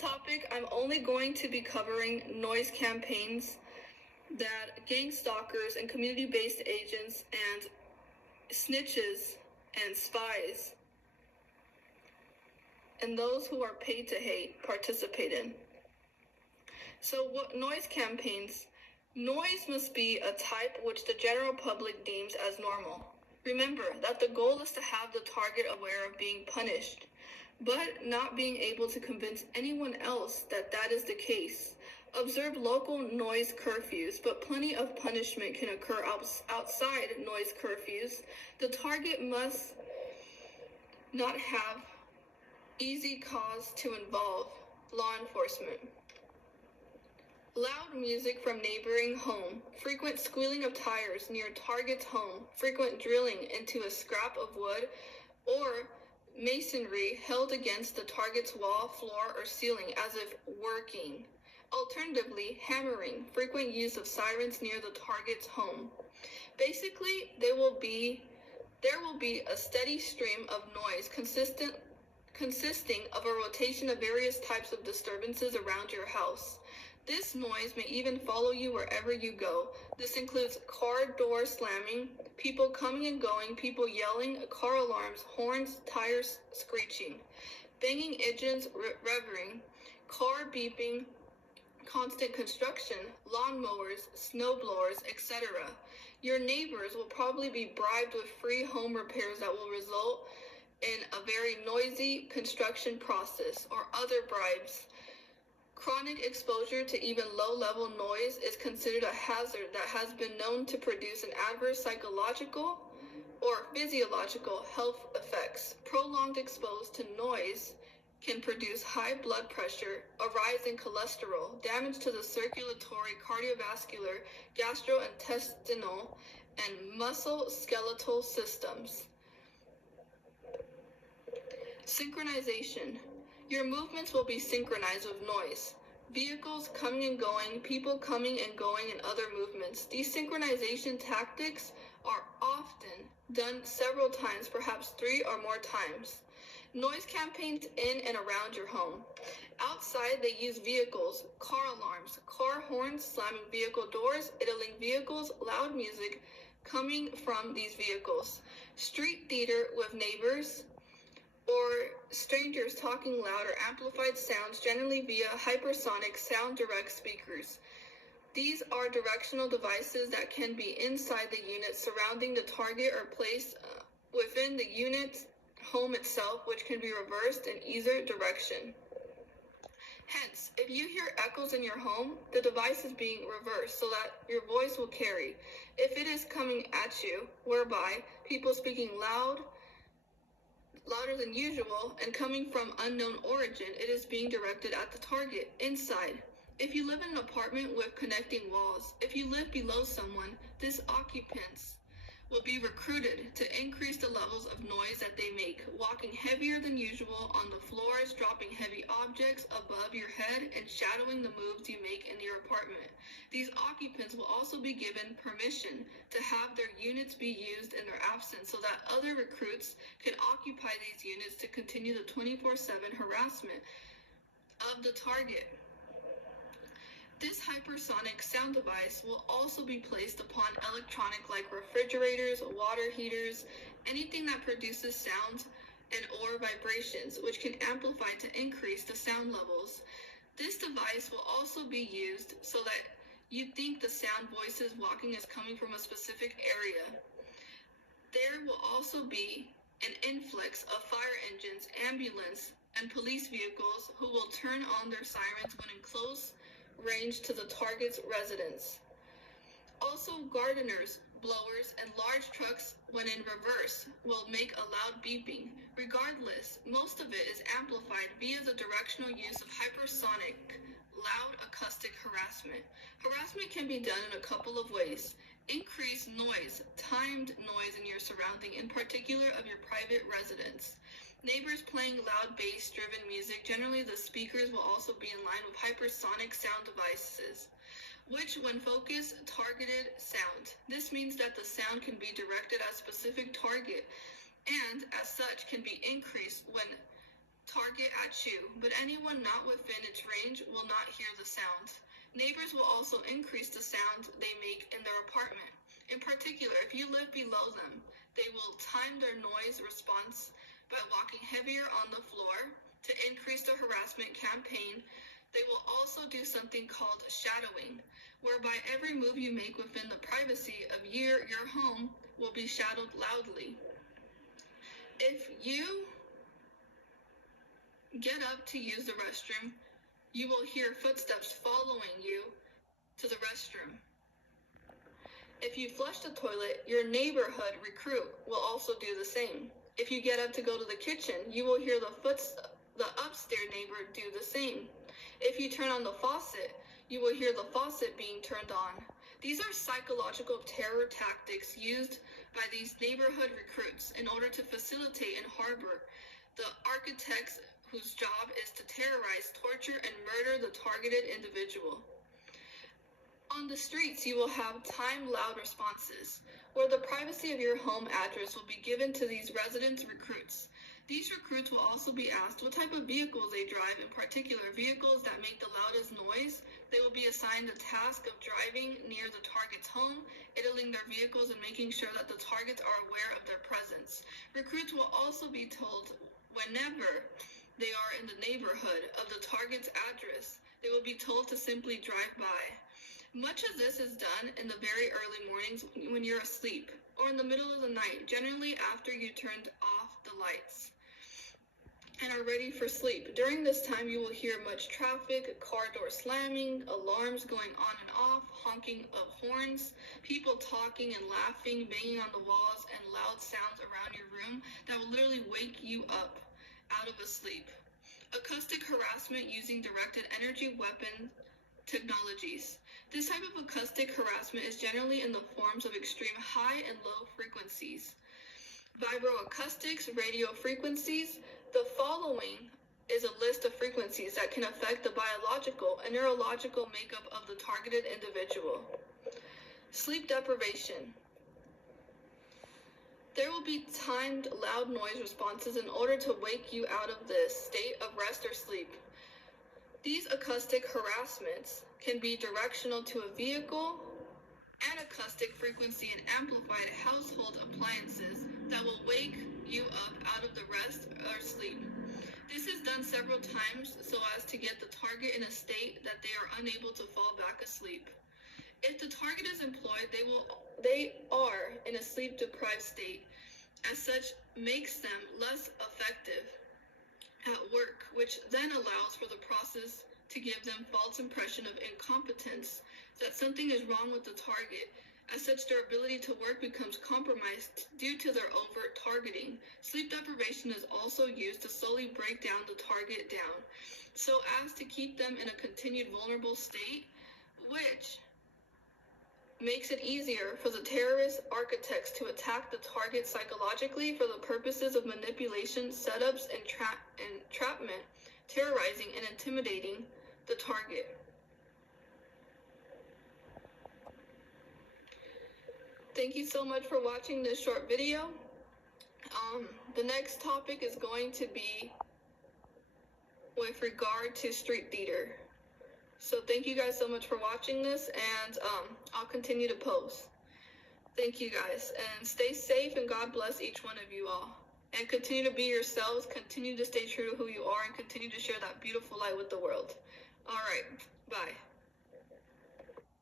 topic, I'm only going to be covering noise campaigns that gang stalkers and community-based agents and snitches and spies and those who are paid to hate participate in. So what noise campaigns? Noise must be a type which the general public deems as normal. Remember that the goal is to have the target aware of being punished, but not being able to convince anyone else that that is the case. Observe local noise curfews, but plenty of punishment can occur outside noise curfews. The target must not have easy cause to involve law enforcement. Loud music from neighboring home, frequent squealing of tires near target's home, frequent drilling into a scrap of wood or masonry held against the target's wall, floor, or ceiling as if working. Alternatively, hammering, frequent use of sirens near the target's home. Basically, there will be a steady stream of noise consisting of a rotation of various types of disturbances around your house. This noise may even follow you wherever you go. This includes car door slamming, people coming and going, people yelling, car alarms, horns, tires screeching, banging engines revving, car beeping, constant construction, lawnmowers, snowblowers, etc. Your neighbors will probably be bribed with free home repairs that will result in a very noisy construction process or other bribes. Chronic exposure to even low-level noise is considered a hazard that has been known to produce an adverse psychological or physiological health effects. Prolonged exposure to noise can produce high blood pressure, a rise in cholesterol, damage to the circulatory, cardiovascular, gastrointestinal, and musculoskeletal systems. Synchronization. Your movements will be synchronized with noise. Vehicles coming and going, people coming and going, and other movements. These synchronization tactics are often done several times, perhaps 3 or more times. Noise campaigns in and around your home. Outside, they use vehicles, car alarms, car horns, slamming vehicle doors, idling vehicles, loud music coming from these vehicles. Street theater with neighbors or strangers talking loud or amplified sounds, generally via hypersonic sound direct speakers. These are directional devices that can be inside the unit surrounding the target or placed within the unit's home itself, which can be reversed in either direction. Hence, if you hear echoes in your home, the device is being reversed so that your voice will carry. If it is coming at you, whereby people speaking louder than usual and coming from unknown origin, it is being directed at the target, inside. If you live in an apartment with connecting walls, if you live below someone, this occupants will be recruited to increase the levels of noise that they make, walking heavier than usual on the floors, dropping heavy objects above your head, and shadowing the moves you make in your apartment. These occupants will also be given permission to have their units be used in their absence so that other recruits can occupy these units to continue the 24/7 harassment of the target. This hypersonic sound device will also be placed upon electronic like refrigerators, water heaters, anything that produces sounds and or vibrations, which can amplify to increase the sound levels. This device will also be used so that you think the sound voices walking is coming from a specific area. There will also be an influx of fire engines, ambulance, and police vehicles who will turn on their sirens when in close range to the target's residence. Also, gardeners, blowers, and large trucks, when in reverse, will make a loud beeping. Regardless, most of it is amplified via the directional use of hypersonic, loud acoustic harassment. Harassment can be done in a couple of ways. Increase noise, timed noise in your surrounding, in particular of your private residence. Neighbors playing loud bass-driven music, generally the speakers will also be in line with hypersonic sound devices, which when focused, targeted sound. This means that the sound can be directed at a specific target and as such can be increased when target at you, but anyone not within its range will not hear the sounds. Neighbors will also increase the sound they make in their apartment. In particular, if you live below them, they will time their noise response by walking heavier on the floor to increase the harassment campaign. They will also do something called shadowing, whereby every move you make within the privacy of your home will be shadowed loudly. If you get up to use the restroom, you will hear footsteps following you to the restroom. If you flush the toilet, your neighborhood recruit will also do the same. If you get up to go to the kitchen, you will hear the upstairs neighbor do the same. If you turn on the faucet, you will hear the faucet being turned on. These are psychological terror tactics used by these neighborhood recruits in order to facilitate and harbor the architects whose job is to terrorize, torture, and murder the targeted individual. On the streets, you will have timed loud responses, where the privacy of your home address will be given to these residents recruits. These recruits will also be asked what type of vehicles they drive, in particular vehicles that make the loudest noise. They will be assigned the task of driving near the target's home, idling their vehicles, and making sure that the targets are aware of their presence. Recruits will also be told whenever they are in the neighborhood of the target's address, they will be told to simply drive by. Much of this is done in the very early mornings when you're asleep, or in the middle of the night, generally after you turned off the lights and are ready for sleep. During this time, you will hear much traffic, car door slamming, alarms going on and off, honking of horns, people talking and laughing, banging on the walls, and loud sounds around your room that will literally wake you up out of a sleep. Acoustic harassment using directed energy weapon technologies. This type of acoustic harassment is generally in the forms of extreme high and low frequencies. Vibroacoustics, radio frequencies. The following is a list of frequencies that can affect the biological and neurological makeup of the targeted individual. Sleep deprivation. There will be timed loud noise responses in order to wake you out of this state of rest or sleep. These acoustic harassments can be directional to a vehicle and acoustic frequency and amplified household appliances that will wake you up out of the rest or sleep. This is done several times so as to get the target in a state that they are unable to fall back asleep. If the target is employed, they are in a sleep-deprived state. As such, makes them less effective at work, which then allows for the process to give them false impression of incompetence, that something is wrong with the target. As such, their ability to work becomes compromised due to their overt targeting. Sleep deprivation is also used to slowly break down the target down, so as to keep them in a continued vulnerable state, which makes it easier for the terrorist architects to attack the target psychologically for the purposes of manipulation, setups, and entrapment, terrorizing and intimidating the target. Thank you so much for watching this short video. The next topic is going to be with regard to street theater. So thank you guys so much for watching this, and I'll continue to post. Thank you guys, and stay safe, and God bless each one of you all. And continue to be yourselves, continue to stay true to who you are, and continue to share that beautiful light with the world. All right, bye.